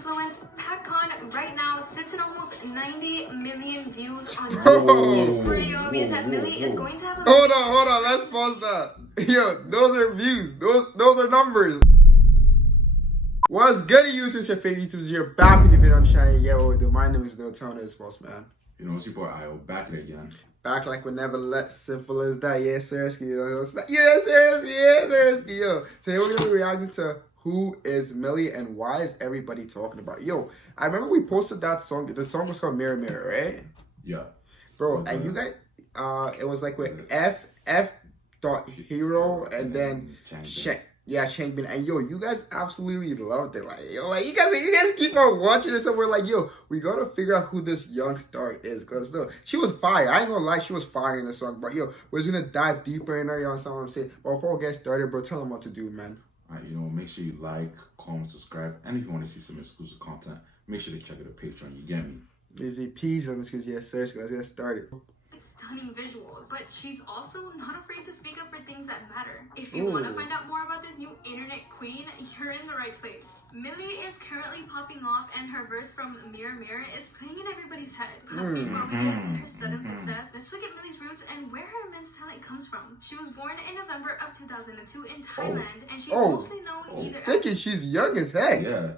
influence, PHENOM right now sits at almost 90 million views on YouTube. It's pretty obvious that Milli is going to have a... Hold on, let's pause that. Yo, those are views, those are numbers. What's good YouTube? It's your favorite YouTubers here, back in the video on Shiny. Yo, my name is Leoxayo, it's boss man. You know, it's your boy Io, back at it again. Back like we never let, simple as that. Yes, sir. Yes, sir. Yo, today we're gonna be reacting to who is Milli and why is everybody talking about it? Yo, I remember we posted that song. The song was called Mirror Mirror, right? Yeah. Bro, and you guys, it was like with F.Hero and then Changbin, and yo, you guys absolutely loved it. Like, yo, like you guys keep on watching it, so we're like, yo, we gotta figure out who this young star is, cause look, she was fire. I ain't gonna lie, she was fire in the song, but yo, we're just gonna dive deeper in her. You know what I'm saying? But before we get started, bro, tell them what to do, man. Alright, you know, make sure you like, comment, subscribe, and if you want to see some exclusive content, make sure to check out the Patreon. You get me? Easy peasy on this, cause yes, sir. Let's get started. Stunning visuals, but she's also not afraid to speak up for things that matter. If you want to find out more about this new internet queen, you're in the right place. Milli is currently popping off, and her verse from Mirror Mirror is playing in everybody's head. Before we get into her sudden success, let's look at Milli's roots and where her immense talent comes from. She was born in November of 2002 in Thailand, and she's mostly known either thinking she's young as heck. Yeah,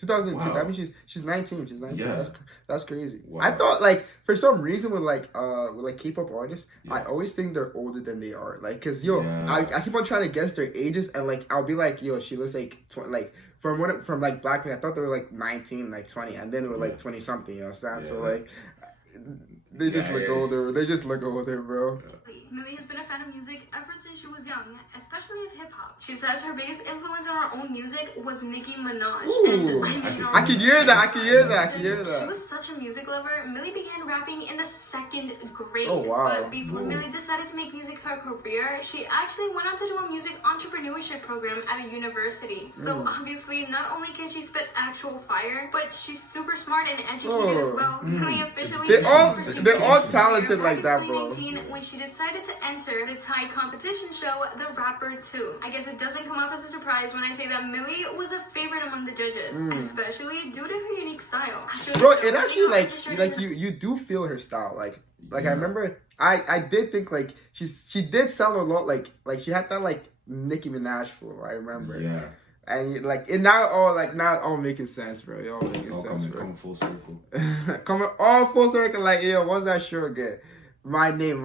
2002. Wow. I mean, she's 19. She's 19. Yeah. That's crazy. Wow. I thought, like, for some reason with K-pop artists, I always think they're older than they are. Like, cause yo, I keep on trying to guess their ages, and like I'll be like, yo, she looks like from Blackpink, I thought they were like 19, like 20, and then they were like 20 something. You know what I'm saying? So like, they just look older. They just look older, bro. Milli has been a fan of music ever since she was young, especially of hip-hop. She says her biggest influence on her own music was Nicki Minaj. Ooh, I can hear that. She was such a music lover. Milli began rapping in the 2nd grade. Oh, wow. But before Milli decided to make music her career, she actually went on to do a music entrepreneurship program at a university. So obviously, not only can she spit actual fire, but she's super smart and educated as well. Milli officially they're all talented like that, bro. When she decided to enter the Thai competition show, The Rapper 2. I guess it doesn't come off as a surprise when I say that Milli was a favorite among the judges, especially due to her unique style. Bro, it actually you do feel her style. Like I remember I did think like she did sound a lot like she had that like Nicki Minaj flow. I remember. Yeah. And like it now all making sense, bro. It all making sense, bro. Coming full circle. Coming all full circle. Like, yo, what's that show again? My name.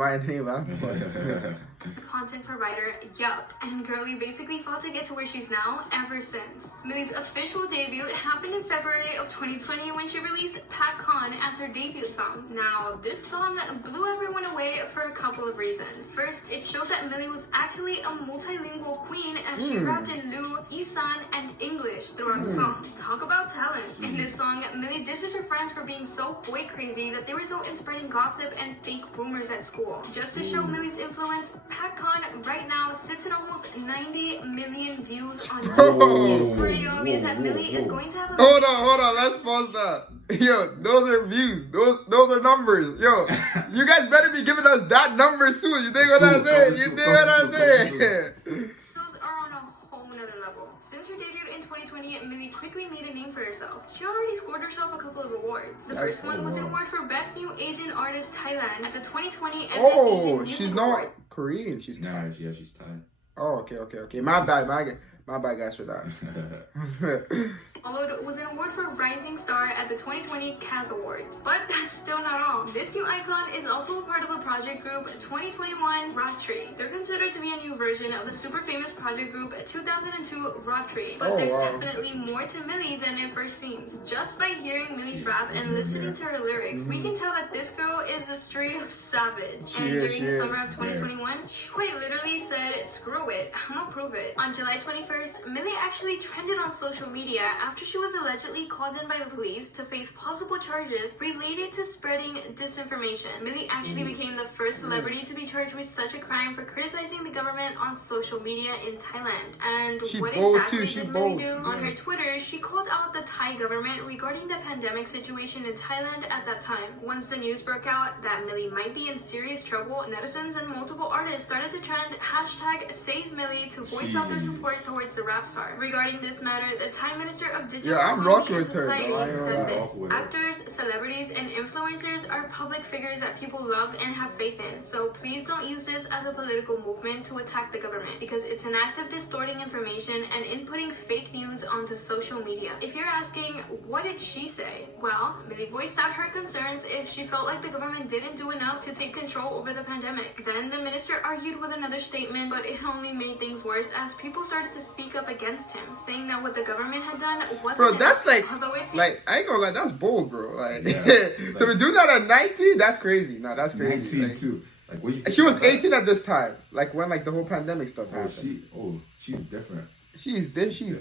Content provider, yup. And girly basically fought to get to where she's now ever since. Milli's official debut happened in February of 2020 when she released PHENOM as her debut song. Now, this song blew everyone away for a couple of reasons. First, it showed that Milli was actually a multilingual queen as she rapped in Lu, Isan, and English throughout the song. Talk about talent. In this song, Milli disses her friends for being so boy crazy that they result in spreading gossip and fake rumors at school. Just to show Milli's influence, PHENOM right now sits at almost 90 million views on YouTube. It's pretty obvious that Milli is going to have a... Hold on, let's pause that. Yo, those are views. Those are numbers. Yo, you guys better be giving us that number soon. You think what I'm saying? Those are on a whole nother level. Since her debut in 2020, Milli quickly made a name for herself. She already scored herself a couple of awards. The first one was an award for Best New Asian Artist Thailand at the 2020 Asian she's not Korean. She's Thai. Yeah, she's Thai. Oh, okay. My bad, guys, for that. Followed was an award for Rising Star at the 2020 CAS Awards. But that's still not all. This new icon is also a part of the project group 2021 Artistry. They're considered to be a new version of the super famous project group 2002 Artistry. But there's definitely more to Milli than it first seems. Just by hearing Milli's rap and listening to her lyrics, we can tell that this girl is a straight up savage. During the summer of 2021, she quite literally said, screw it, I'm gonna prove it. On July 21st, Milli actually trended on social media after she was allegedly called in by the police to face possible charges related to spreading disinformation. Milli actually became the first celebrity to be charged with such a crime for criticizing the government on social media in Thailand. And what exactly did Milli do? On her Twitter, she called out the Thai government regarding the pandemic situation in Thailand at that time. Once the news broke out that Milli might be in serious trouble, netizens and multiple artists started to trend #SaveMilli to voice out their support towards the rap star. Regarding this matter, the Thai Minister of digital I'm economy rocking and with her, though. society I ain't said gonna lie. this. Actors, celebrities, and influencers are public figures that people love and have faith in. So please don't use this as a political movement to attack the government, because it's an act of distorting information and inputting fake news onto social media. If you're asking, what did she say? Well, Milli voiced out her concerns if she felt like the government didn't do enough to take control over the pandemic. Then the minister argued with another statement, but it only made things worse as people started to speak up against him, saying that what the government had done wasn't Bro, enough. that's like, Although it seemed like, I ain't gonna lie, that's bold, bro. Like, Yeah, to do that at 19, that's crazy. No, that's crazy. 19 Like, too. Like, what you and she was think about 18 at this time, like when like the whole pandemic stuff that? happened. She's different. She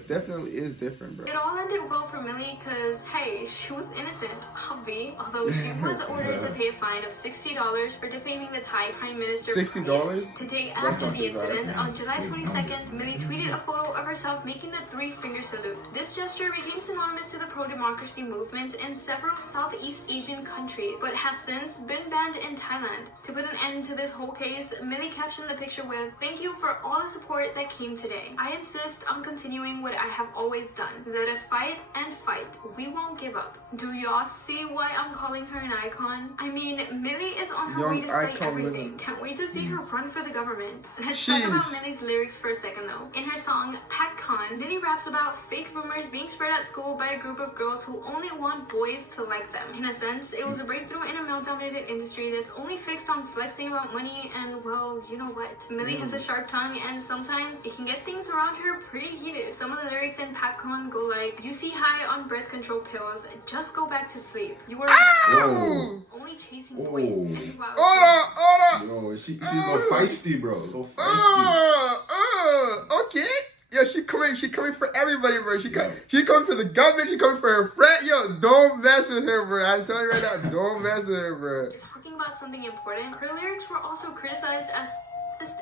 definitely is different, bro. It all ended well for Milli because, hey, she was innocent, obvi. Although she was ordered to pay a fine of $60 for defaming the Thai Prime Minister. $60? The day That's after not the too bad. incident, on July 22nd, Milli tweeted a photo of herself making the three-finger salute. This gesture became synonymous to the pro-democracy movements in several Southeast Asian countries, but has since been banned in Thailand. To put an end to this whole case, Milli captioned the picture with, "Thank you for all the support that came today. I insist on continuing what I have always done. Let us fight and fight. We won't give up." Do y'all see why I'm calling her an icon? I mean, Milli is on her Young way to study icon everything. living. Can't wait to see her run for the government. Let's talk about Milli's lyrics for a second though. In her song PHENOM, Milli raps about fake rumors being spread at school by a group of girls who only want boys to like them. In a sense, it was a breakthrough in a male-dominated industry that's only fixed on flexing about money, and well, you know what? Milli has a sharp tongue, and sometimes it can get things around her pretty heated. Some of the lyrics in PHENOM go like, "You see high on birth control pills, just go back to sleep. You were only chasing boys." And wow. Hold on. Yo, she's a little feisty, bro. A little feisty. Okay. Yo, she coming for everybody, bro. She coming for the government. She coming for her friend. Yo, don't mess with her, bro. I'm telling you right now, don't mess with her, bro. Talking about something important, her lyrics were also criticized as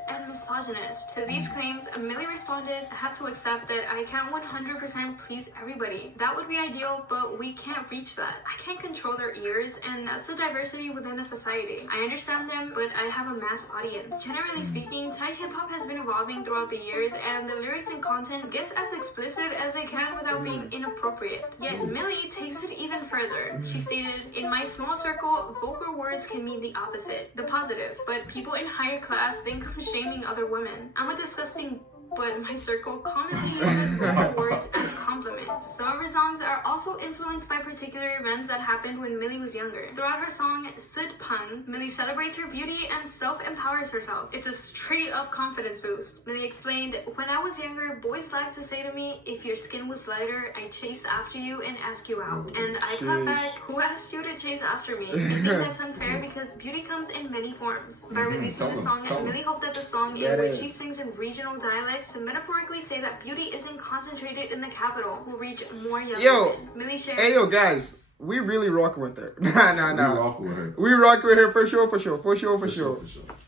and misogynist. To these claims, Milli responded, "I have to accept that I can't 100% please everybody. That would be ideal, but we can't reach that. I can't control their ears, and that's a diversity within a society. I understand them, but I have a mass audience." Generally speaking, Thai hip-hop has been evolving throughout the years, and the lyrics and content gets as explicit as they can without being inappropriate. Yet Milli takes it even further. She stated, "In my small circle, vulgar words can mean the opposite, the positive, but people in higher class think I'm shaming other women. I'm a disgusting, but my circle commonly uses vulgar words as compliments." Some of her songs are also influenced by particular events that happened when Milli was younger. Throughout her song Sit Pang, Milli celebrates her beauty and self-empowers herself. It's a straight-up confidence boost. Milli explained, "When I was younger, boys liked to say to me, if your skin was lighter, I'd chase after you and ask you out. And I clap back, who asked you to chase after me? I think that's unfair because beauty comes in many forms." By releasing the song, Milli hoped that the song in which she sings in regional dialects to metaphorically say that beauty isn't concentrated in the capital will reach more young women. Milli shared, "Hey yo guys, we really rocking with her." Nah. We rock with her. We rock with her for sure.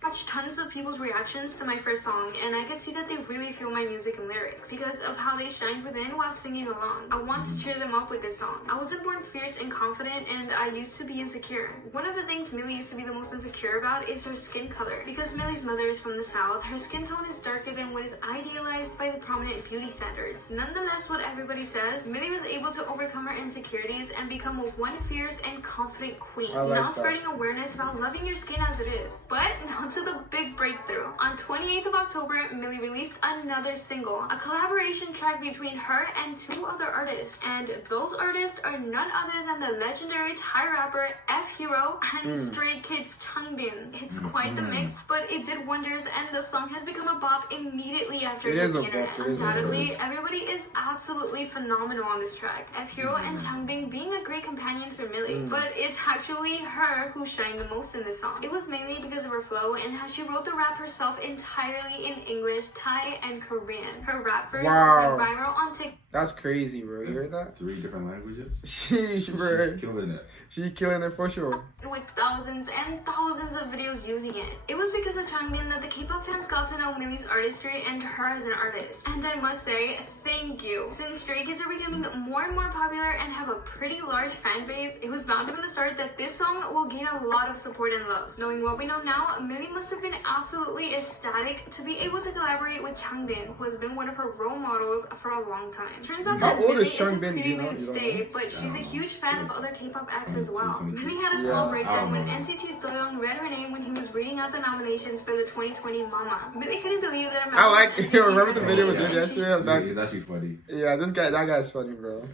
I watched tons of people's reactions to my first song, and I could see that they really feel my music and lyrics because of how they shine within while singing along. I want to cheer them up with this song. I wasn't born fierce and confident, and I used to be insecure. One of the things Milli used to be the most insecure about is her skin color. Because Milli's mother is from the south, her skin tone is darker than what is idealized by the prominent beauty standards. Nonetheless, what everybody says, Milli was able to overcome her insecurities and become one fierce and confident queen. Now spreading awareness about loving your skin as it is. But now to the big breakthrough. On 28th of October, Milli released another single, a collaboration track between her and two other artists. And those artists are none other than the legendary Thai rapper F-Hero and Stray Kids Changbin. It's quite the mix, but it did wonders, and the song has become a bop immediately after it hit the internet. Undoubtedly, everybody is absolutely phenomenal on this track. F-Hero and Changbin being a great companion for Milli, but it's actually her who shined the most in this song. It was mainly because of her flow and how she wrote the rap herself entirely in English, Thai, and Korean. Her rap verse went viral on TikTok. That's crazy, bro. You heard that? 3 different languages? Sheesh, bro. She's killing it. She's killing it for sure. With thousands and thousands of videos using it. It was because of Changbin that the K-pop fans got to know Milli's artistry and her as an artist. And I must say, thank you. Since Stray Kids are becoming more and more popular and have a pretty large fan base, it was bound from the start that this song will gain a lot of support and love. Knowing what we know now, Milli must have been absolutely ecstatic to be able to collaborate with Changbin, who has been one of her role models for a long time. Turns out How that old is Milli is a Changbin? pretty You know? mood stay, but she's a huge fan of other K-pop acts as well. 22. Milli had a Yeah. small breakdown when Oh. NCT's Doyoung read her name when he was reading out the nominations for the 2020 Mama. Milli couldn't believe that I like. NCT Yo, remember the had video her we did name, and she yesterday? Of that- It's actually funny. Yeah, that guy's funny, bro.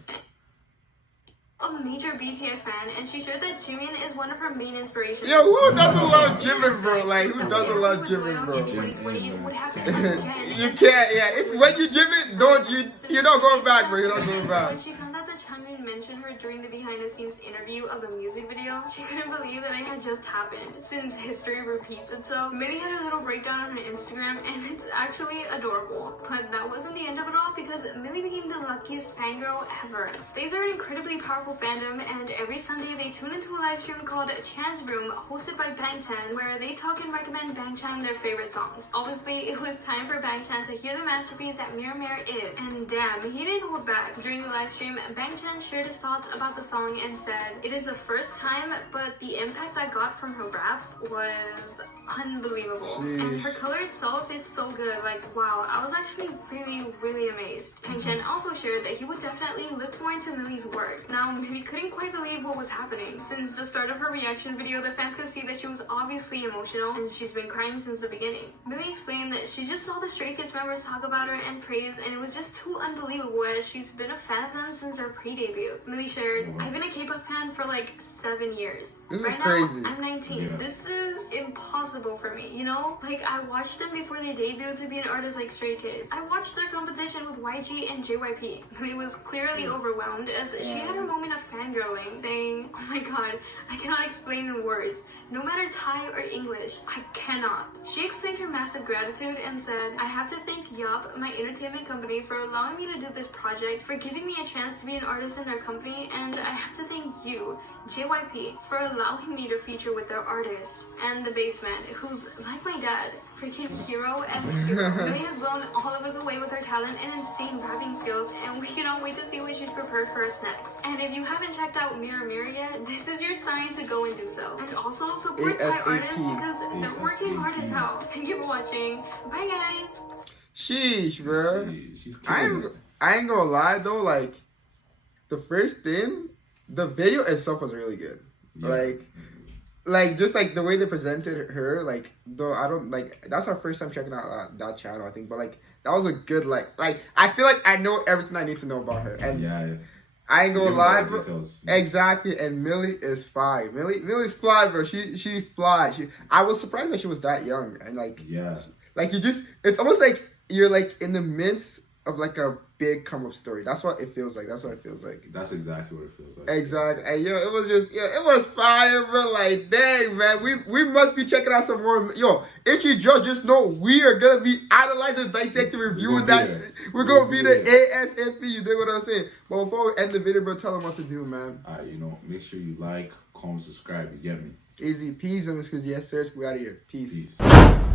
a major BTS fan, and she shared that Jimin is one of her main inspirations. Yo, who doesn't love Jimin, bro? Like, who doesn't love Jimin, bro? In 2020, it would happen again. You can't, yeah. When you Jimin, you're not going back, bro. You're not going When back. she found out that Changbin mentioned her during the behind-the-scenes interview of the music video, she couldn't believe that it had just happened. Since history repeats itself, Milli had a little breakdown on her Instagram, and it's actually adorable. But that wasn't the end of it all, because Milli became the luckiest fangirl ever. Stays are an incredibly powerful fandom, and every Sunday they tune into a live stream called Chan's Room, hosted by Bangchan, where they talk and recommend Bangchan their favorite songs. Obviously, it was time for Bangchan to hear the masterpiece that Mirror Mirror is, and damn, he didn't hold back. During the live stream, Bangchan shared his thoughts about the song and said, "It is the first time, but the impact I got from her rap was unbelievable. And her color itself is so good. Like, wow, I was actually really amazed." Bangchan also shared that he would definitely look more into Milli's work. Now, Milli couldn't quite believe what was happening. Since the start of her reaction video, the fans could see that she was obviously emotional, and she's been crying since the beginning. Milli explained that she just saw the Stray Kids members talk about her and praise, and it was just too unbelievable as she's been a fan of them since their pre-debut. Milli shared, "I've been a K-pop fan for like 7 years. This is Right crazy. now, I'm 19. Yeah. This is impossible for me, you know? Like, I watched them before they debuted to be an artist like Stray Kids. I watched their competition with YG and JYP. Milli was clearly overwhelmed as she had a moment of fangirling, saying, 'Oh my god, I cannot explain in words. No matter Thai or English, I cannot.' She explained her massive gratitude and said, 'I have to thank Yup, my entertainment company, for allowing me to do this project, for giving me a chance to be an artist in their company, and I have to thank you, JYP, for allowing me to feature with their artist.' And the bassman, who's like my dad, freaking hero and hero, really has blown all of us away with her talent and insane rapping skills, and we cannot wait to see what she's prepared for us next. And if you haven't checked out Mirror Mirror yet, this is your sign to go and do so. And also support Thai ASAP. artists because they're working hard as hell. Thank you for watching. Bye guys! Sheesh, bro. She's I killing it. ain't gonna lie though, like the first thing, the video itself was really good. Yeah. Like just like the way they presented her, like though I don't like that's our first time checking out that channel, I think, but like that was a good like I feel like I know everything I need to know about her, and yeah. I ain't gonna Give lie, her bro. details. Exactly, and Milli is fly. Milli's fly, bro. She fly. I was surprised that she was that young, and like Yeah. like it's almost like you're like in the midst of like a big come up story. That's what it feels like. That's exactly what it feels like. Exactly. And yo, it was just it was fire, bro. Like dang, man, we must be checking out some more. Yo, if you just know we are gonna be analyzing, dissecting, reviewing that. We're gonna be the ASAP. You dig what I'm saying? But before we end the video, bro, tell them what to do, man. Alright, make sure you like, comment, subscribe. You get me? Easy peasy, because yes, sir. We out of here. Peace. Peace.